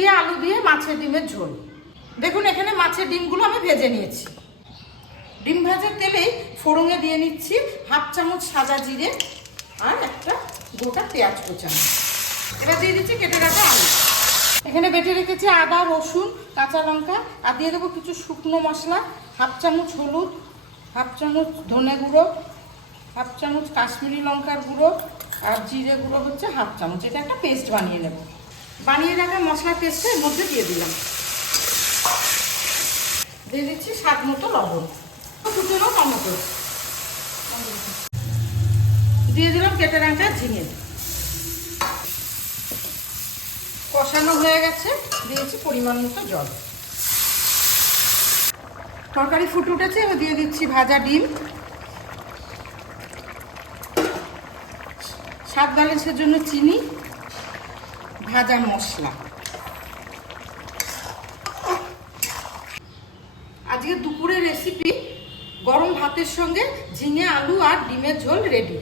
দিয়ে আলু দিয়ে মাছের ডিমের ঝোল। দেখুন এখানে মাছের ডিমগুলো আমি ভেজে নিয়েছি। ডিম ভাজার তেলেই ফোড়নে দিয়ে নিচ্ছি 1/2 চামচ সাদা জিরে আর একটা গোটা পেঁয়াজ কোচানো। এবার দিয়ে দিচ্ছি কেটে রাখা আলু। এখানে বেটে রেখেছি আদা, রসুন, কাঁচা লঙ্কা আর দিয়ে দেবো কিছু শুকনো মশলা। 1/2 চামচ হলুদ, 1/2 চামচ ধনে গুঁড়ো, 1/2 চামচ কাশ্মীরি লঙ্কার গুঁড়ো আর জিরে গুঁড়ো হচ্ছে 1/2 চামচ। এটা একটা পেস্ট বানিয়ে নেব। বানিয়ে রাখা মশলার পেস্টের মধ্যে দিয়ে দিলাম। দিয়ে দিচ্ছি স্বাদ মতো লবণ, কুচনো টমেটো, দিয়ে দিলাম কেটে রাখা ঝিঙে। কষানো হয়ে গেছে, দিয়েছি পরিমাণ মতো জল। তরকারি ফুটে উঠেছে, এবার দিয়ে দিচ্ছি ভাজা ডিম, স্বাদ ব্যালেন্সের জন্য চিনি, ভাজা মশলা। আজকে দুপুরের রেসিপি গরম ভাতের সঙ্গে ঝিঙে আলু আর ডিমের ঝোল রেডি।